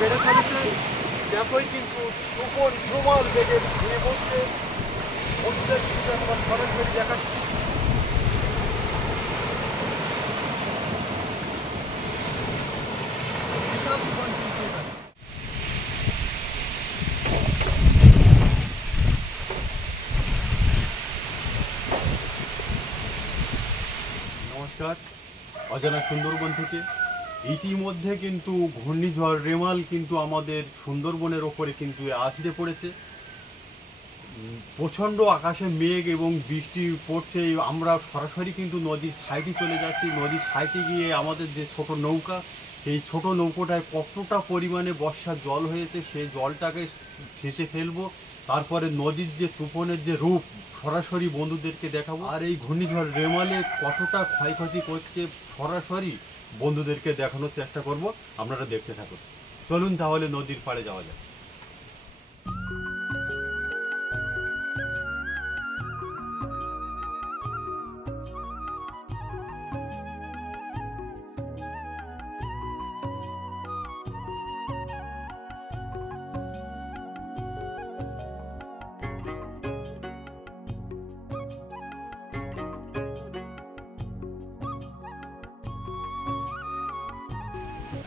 বেড়ে চলেছে। দেখোই কিন্তু সুপর প্রমাল বেগে ভেঙে পড়ছে। বন্ধুদের কিন্তু এখন সরাসরি দেখাচ্ছি। নমস্কার, অজানা সুন্দরবন থেকে। ইতিমধ্যে কিন্তু ঘূর্ণিঝড় রেমাল কিন্তু আমাদের সুন্দরবনের ওপরে কিন্তু আছড়ে পড়েছে। প্রচণ্ড আকাশে মেঘ এবং বৃষ্টি পড়ছে। আমরা সরাসরি কিন্তু নদীর সাইডে চলে যাচ্ছি। নদীর সাইডে গিয়ে আমাদের যে ছোট নৌকা, সেই ছোট নৌকোটায় কতটা পরিমাণে বর্ষার জল হয়েছে সেই জলটাকে ছেঁচে ফেলবো। তারপরে নদীর যে তুফানের যে রূপ সরাসরি বন্ধুদেরকে দেখাবো। আর এই ঘূর্ণিঝড় রেমালে কতটা ক্ষয়ক্ষতি করছে সরাসরি বন্ধুদেরকে দেখানোর চেষ্টা করব। আপনারা দেখতে থাকুন। চলুন তাহলে নদীর পাড়ে যাওয়া যায়।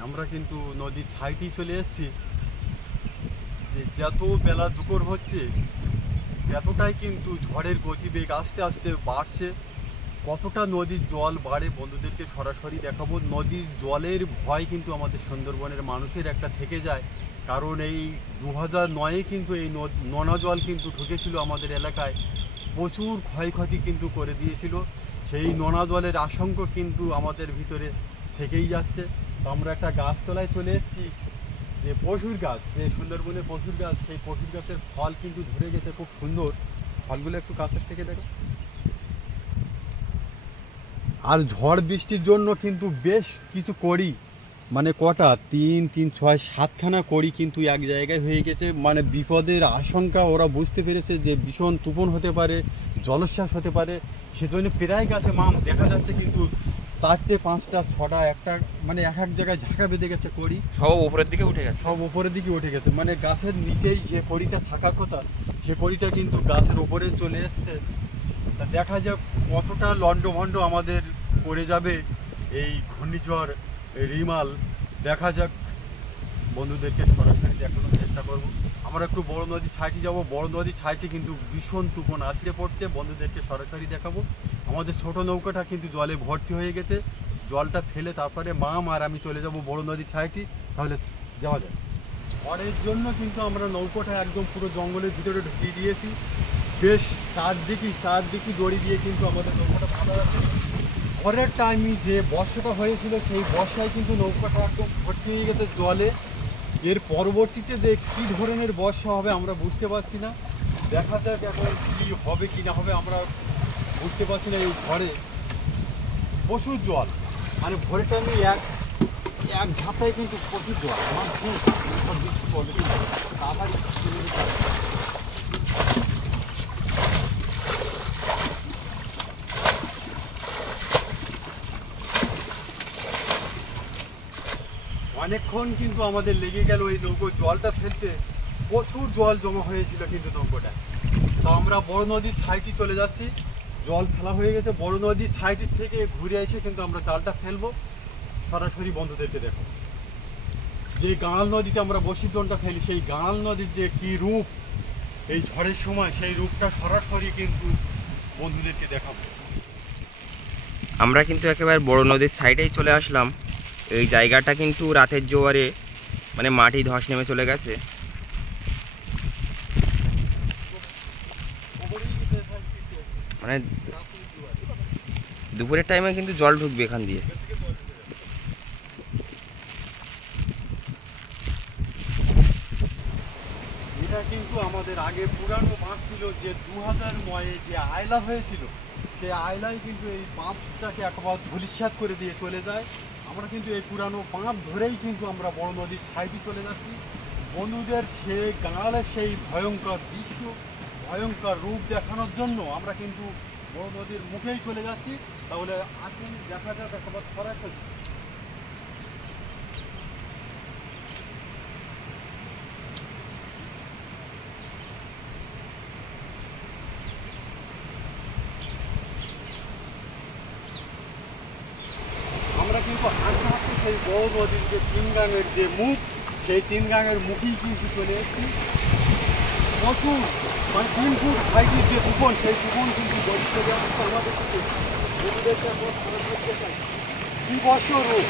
আমরা কিন্তু নদীর সাইডেই চলে যাচ্ছি। যত বেলা দুপুর হচ্ছে এতটাই কিন্তু ঝড়ের গতিবেগ আস্তে আস্তে বাড়ছে। কতটা নদীর জল বাড়ে বন্ধুদেরকে সরাসরি দেখাবো। নদীর জলের ভয় কিন্তু আমাদের সুন্দরবনের মানুষের একটা থেকে যায়, কারণ এই 2009-এ কিন্তু এই নোনা জল কিন্তু ঢুকেছিল আমাদের এলাকায়, প্রচুর ক্ষয়ক্ষতি কিন্তু করে দিয়েছিল। সেই নোনা জলের আশঙ্কা কিন্তু আমাদের ভিতরে থেকেই যাচ্ছে। তো আমরা একটা গাছতলায় চলে এসেছি, যে পশুর গাছ, যে সুন্দরবনের পশুর গাছ, সেই পশুর গাছের ফল কিন্তু ধরে গেছে খুব সুন্দর। ফলগুলো একটু কাছের থেকে দেখো। আর ঝড় বৃষ্টির জন্য কিন্তু বেশ কিছু কড়ি, মানে কটা 3, 3, 6, 7খানা কড়ি কিন্তু এক জায়গায় হয়ে গেছে। মানে বিপদের আশঙ্কা ওরা বুঝতে পেরেছে যে ভীষণ তুফান হতে পারে, জলোচ্ছ্বাস হতে পারে। সেজন্য প্রায় গাছে মাম দেখা যাচ্ছে কিন্তু 4টে, 5টা, 6টা, একটা মানে এক এক জায়গায় ঝাঁকা বেঁধে গেছে কড়ি। সব উপরের দিকে উঠে গেছে, সব উপরের দিকে উঠে গেছে। মানে গাছের নিচেই যে কড়িটা থাকার কথা সে কড়িটা কিন্তু গাছের উপরে চলে এসছে। তা দেখা যাক কতটা লন্ডভন্ড আমাদের পড়ে যাবে এই ঘূর্ণিঝড় রিমাল। দেখা যাক, বন্ধুদেরকে সরাসরি দেখানোর চেষ্টা করব। আমরা একটু বড় নদী ছাইটে যাব। বড় নদী ছাইটে কিন্তু ভীষণ তুফান আছড়ে পড়ছে, বন্ধুদেরকে সরাসরি দেখাবো। আমাদের ছোট নৌকাটা কিন্তু জলে ভর্তি হয়ে গেছে। জলটা ফেলে তারপরে মাম আর আমি চলে যাব বড় নদী ছাইটি। তাহলে যাওয়া যায়। ঝড়ের জন্য কিন্তু আমরা নৌকাটা একদম পুরো জঙ্গলের ভিতরে ঢুকিয়ে দিয়েছি। বেশ চারদিকে দড়ি দিয়ে কিন্তু আমাদের নৌকাটা বাঁধা আছে। ঝড়ের টাইমে যে বর্ষাটা হয়েছিল সেই বর্ষায় কিন্তু নৌকাটা একদম ভর্তি হয়ে গেছে জলে। এর পরবর্তীতে যে কী ধরনের বর্ষা হবে আমরা বুঝতে পারছি না। দেখা যাক এখন কী হবে কি না হবে, আমরা বুঝতে পারছি না। এই ঝড়ে প্রচুর জল, মানে ভোরের টাইমে এক ঝাঁপায় কিন্তু প্রচুর জল। আমার তাড়াতাড়ি চলে যেতে হবে। অনেকক্ষণ কিন্তু আমাদের লেগে গেল এই নৌকোর জলটা ফেলতে। প্রচুর জল জমা হয়েছিল কিন্তু নৌকোটা। তো আমরা বড় নদীর সাইডে চলে যাচ্ছি। জল ফেলা হয়ে গেছে। বড় নদীর সাইডের থেকে ঘুরে এসে কিন্তু আমরা জালটা ফেলবো, সরাসরি বন্ধুদেরকে দেখো। যে গাঁড়াল নদীতে আমরা বসিদনটা ফেলি, সেই গাঁড়াল নদীর যে কী রূপ এই ঝড়ের সময়, সেই রূপটা সরাসরি কিন্তু বন্ধুদেরকে দেখাবো। আমরা কিন্তু একেবারে বড় নদীর সাইডেই চলে আসলাম। এই জায়গাটা কিন্তু রাতের জোয়ারে মানে মাটি ধস নেমে চলে গেছে। মানে দুপুরের টাইমে কিন্তু জল ঢুকবে এখান দিয়ে। এটা কিন্তু আমাদের আগে পুরানো বাঁধ ছিল, যে 2009-এ যে আয়লা হয়েছিল, সেই আয়লায় কিন্তু এই বাঁধটাকে একেবারে ধূলিসাৎ করে দিয়ে চলে যায়। আমরা কিন্তু এই পুরানো বাঁধ ধরেই কিন্তু আমরা বড় নদীর সাইডে চলে যাচ্ছি। বন্ধুদের সেই গাঁড়ালের সেই ভয়ঙ্কর দৃশ্য, ভয়ঙ্কর রূপ দেখানোর জন্য আমরা কিন্তু বড় নদীর মুখেই চলে যাচ্ছি। তাহলে আসুন দেখা যাক একেবারে সরাসরি। বড় নদীর যে 3 গাঙের যে মুখ, সেই 3 গাঙের মুখেই কিন্তু চলে এসেছি। প্রচুর মানে 3 ফুট হাইটের যে তুফান, সেই তুফান কিন্তু বড় চলে আসছে আমাদের দিকে। বিভৎস রূপ,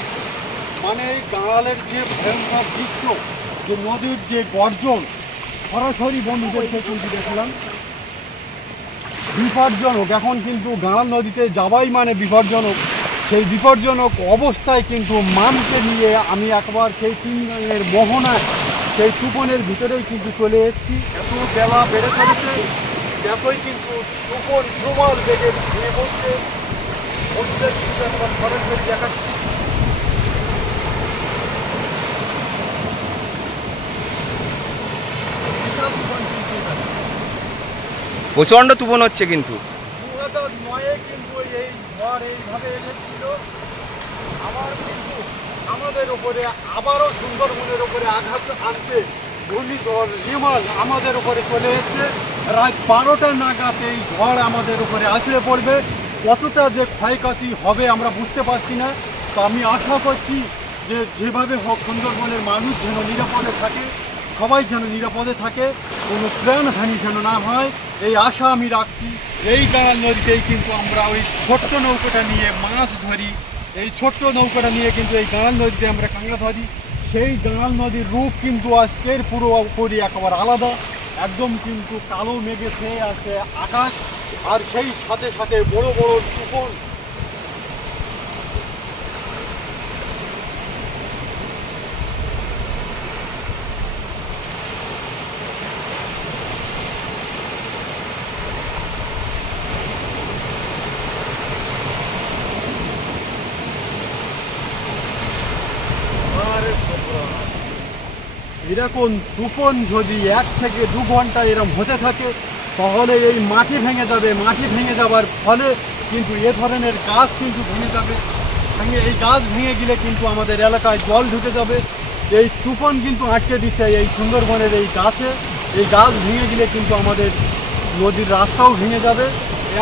মানে এই গাঙালের যে ভয়ঙ্কর দৃশ্য, যে নদীর যে গর্জন, সরাসরি বন্ধুদেরকে কিন্তু দেখলাম বিপজ্জনক। এখন কিন্তু গাঙাল নদীতে যাওয়াই মানে বিপজ্জনক। সেই বিপজ্জনক অবস্থায় কিন্তু মানকে নিয়ে আমি একবার সেই 3 গাঙের মোহনায়, সেই তুফানের ভিতরেই কিন্তু চলে এসেছি। এত বেলা বেড়ে চলেছে, এতই কিন্তু তুফান প্রবল বেগে ভেঙে পড়ছে। বন্ধুদের কিন্তু একবার সরাসরি দেখাচ্ছি। প্রচণ্ড তুফান হচ্ছে কিন্তু। 2009-এ কিন্তু এই ঝড় এইভাবে এসেছিল, আবার কিন্তু আমাদের ওপরে আবারও সুন্দরবনের ওপরে আঘাত আনতে ঘূর্ণিঝড় রিমাল আমাদের উপরে চলে এসেছে। রাত 12টা নাগাদ এই ঝড় আমাদের উপরে আসলে পড়বে। কতটা যে ক্ষয়ক্ষতি হবে আমরা বুঝতে পারছি না। তো আমি আশা করছি যে যেভাবে হোক সুন্দরবনের মানুষ যেন নিরাপদে থাকে, সবাই যেন নিরাপদে থাকে, কোনো প্রাণহানি যেন না হয়, এই আশা আমি রাখছি। এই গাঙাল নদীতেই কিন্তু আমরা ওই ছোট্ট নৌকাটা নিয়ে মাছ ধরি। এই ছোট্ট নৌকাটা নিয়ে কিন্তু এই গাঙাল নদীতে আমরা কাঁকড়া ধরি। সেই গাঙাল নদীর রূপ কিন্তু আজকের পুরোপুরি একেবারে আলাদা। একদম কিন্তু কালো মেঘে ছেয়ে আছে আকাশ, আর সেই সাথে সাথে বড় বড় তুফান। এরকম তুফান যদি 1 থেকে 2 ঘন্টা এরকম হতে থাকে, তাহলে এই মাটি ভেঙে যাবে। মাটি ভেঙে যাওয়ার ফলে কিন্তু এ ধরনের গাছ কিন্তু ভেঙে যাবে। এই গাছ ভেঙে গেলে কিন্তু আমাদের এলাকায় জল ঢুকে যাবে। এই তুফান কিন্তু আটকে দিচ্ছে এই সুন্দরবনের এই গাছে। এই গাছ ভেঙে গেলে কিন্তু আমাদের নদীর রাস্তাও ভেঙে যাবে।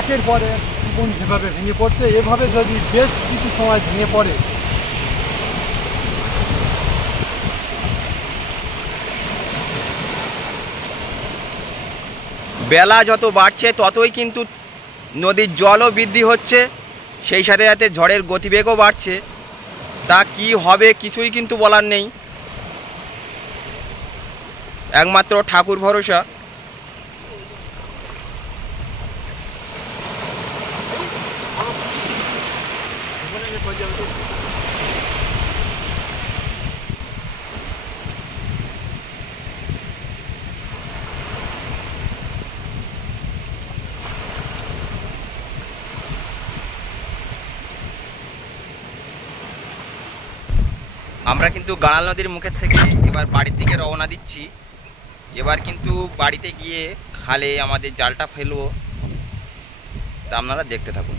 একের পর এক তুফান যেভাবে ভেঙে পড়ছে, এভাবে যদি বেশ কিছু সময় ভেঙে পড়ে, বেলা যত বাড়ছে ততই কিন্তু নদীর জলও বৃদ্ধি হচ্ছে, সেই সাথে সাথে ঝড়ের গতিবেগও বাড়ছে। তা কি হবে কিছুই কিন্তু বলার নেই, একমাত্র ঠাকুর ভরসা। আমরা কিন্তু গাঙাল নদীর মুখের থেকে এবার বাড়ির দিকে রওনা দিচ্ছি। এবার কিন্তু বাড়িতে গিয়ে খালে আমাদের জালটা ফেলবো, তা আপনারা দেখতে থাকুন।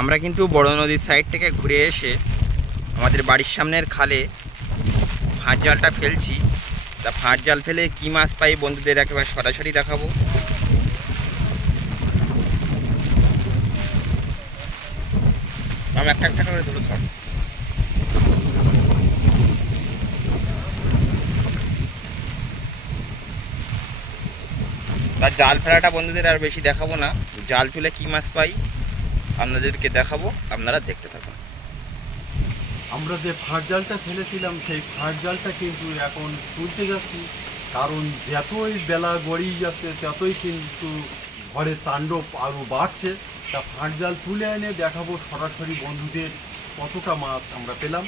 আমরা কিন্তু বড় নদীর সাইড থেকে ঘুরে এসে আমাদের বাড়ির সামনের খালে ফাঁস জালটা ফেলছি। তা ফাঁস জাল ফেলে কী মাছ পাই বন্ধুদের একেবারে সরাসরি দেখাবো। আমি একটা একটা করে ধরো সব। তার জাল ফেলাটা বন্ধুদের আর বেশি দেখাবো না, জাল ফেলে কী মাছ পাই আপনাদেরকে দেখাবো, আপনারা দেখতে থাকুন। আমরা যে ফাঁস জালটা ফেলেছিলাম সেই ফাঁস জালটা কিন্তু এখন তুলতে যাচ্ছি, কারণ যতই বেলা গড়িয়ে যাচ্ছে ততই কিন্তু ঝড়ের তাণ্ডব আরও বাড়ছে। তা ফাঁস জাল তুলে এনে দেখাবো সরাসরি বন্ধুদের কতটা মাছ আমরা পেলাম।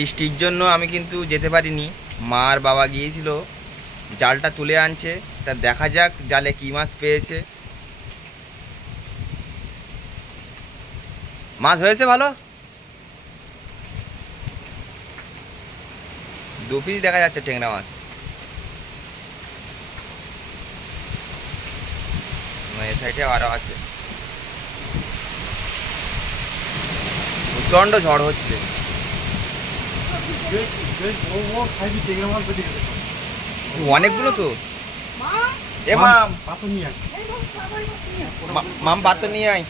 বৃষ্টির জন্য আমি কিন্তু যেতে পারিনি। মা আর বাবা গিয়েছিল, জালটা তুলে আনছে। তা দেখা যাক জালে কি মাছ পেয়েছে। মাছ হয়েছে ভালো, 2 পিস দেখা যাচ্ছে ট্যাংরা মাছ। এই সাইডে আরো আছে। প্রচন্ড ঝড় হচ্ছে। বেশ বেশ বড় বড় সাইজের টেংরা মাছ বেঁধে গেছে। অনেকগুলো তো। এ মাম, পাথর নিয়ে আয়। মাম পাত্র নিয়ে আয়।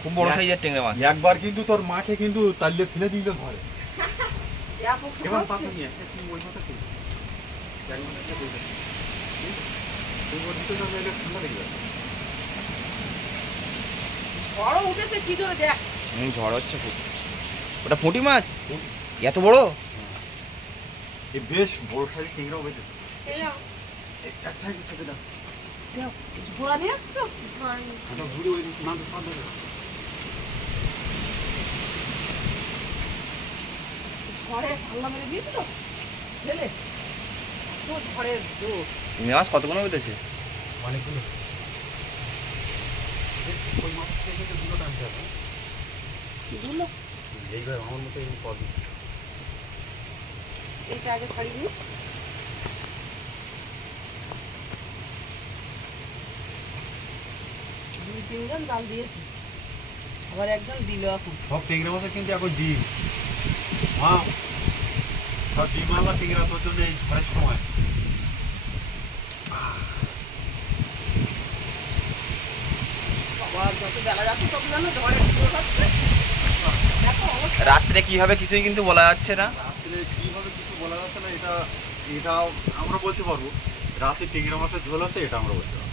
খুব বড় সাইজের ট্যাংরা মাছ। একবার কিন্তু তোর মাকে কিন্তু তাল্লে ফেলে দিল ধরে। এবার পাথর নিয়ে আয়। তুই ওই মাথা খেয়ে এক মাথা খেয়ে বসে তুই ওর ভিতরে না এলে ঠান্ডা লেগে যাবে। বড় উঠেছে কি করে দেখ। ঝড় হচ্ছে খুব। ওটা পুঁটি মাছ এত বড়? এই বেশ বড় সাইজের টেংরাও বেঁধেছে। এই নাও, এক সাইজের সাথে দাও। নাও। ঝোড়া নিয়ে আসছো? এটা ঘুরে ওই মাছ পা ধরে। ঝড়ে পাল্লা মেরে দিয়েছিল ঢেলে। তো ঝড়ের জোর। মাছ কতগুলো বেঁধেছে? অনেকগুলো। ওই মাছ থেকে দুটো টানতে হবে। দুলো এইবার আমার মতো এরকম পাবি। এইটা আগে ছাড়িয়ে নি। দুই তিনজন জাল দিয়েছি, আবার একজন দিল এখন। সব টেংরা মাছের কিন্তু এখন ডিম। মা সব ডিম আলা টেংরা তোর জন্য এই ঝড়ের সময়। আবার যত বেলা যাচ্ছে তত যেন ঝড়ের জোর হচ্ছে। দেখো অবস্থা। রাত্রে কি হবে কিছুই কিন্তু বলা যাচ্ছে না। রাত্রে কিভাবে কিছু বলা যাচ্ছে না। এটা আমরা বলতে পারবো রাতে টেংরা মাছের ঝোল হচ্ছে, এটা আমরা বলতে পারবো।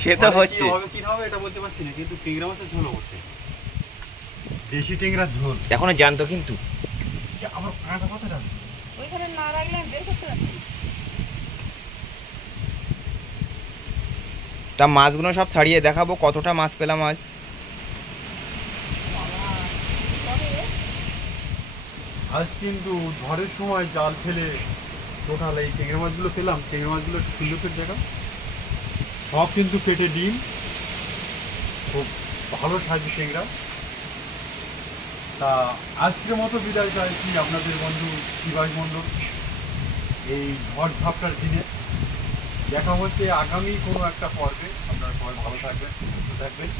সে তো মানে হচ্ছে। কি হবে কি না হবে এটা বলতে পারছি না, কিন্তু টেংরা মাছের ঝোল হচ্ছে। দেশি টেংরার ঝোল। এখনো জানতো কিন্তু। আমার কাঁটা কথা রাখবে। ওইখানে না রাখলে আমি বের করতে পারছি। তা মাছগুলো সব ছাড়িয়ে দেখাবো কতটা মাছ পেলাম আজ। বাবা, তবে আজ কিন্তু ঝড়ের সময় জাল ফেলে টোটাল এই টেংরা মাছগুলো পেলাম। টেংরা মাছগুলো সুন্দর করে দেখা, সব কিন্তু পেটে ডিম, খুব ভালো সাইজের টেংরা। তা আজকের মতো বিদায় চাইছি আপনাদের বন্ধু শিবাই মণ্ডল। এই ঝড় ঝাপটার দিনে দেখা হচ্ছে আগামী কোনো একটা পর্বে। আপনারা সবাই ভালো থাকবেন, সুস্থ থাকবেন।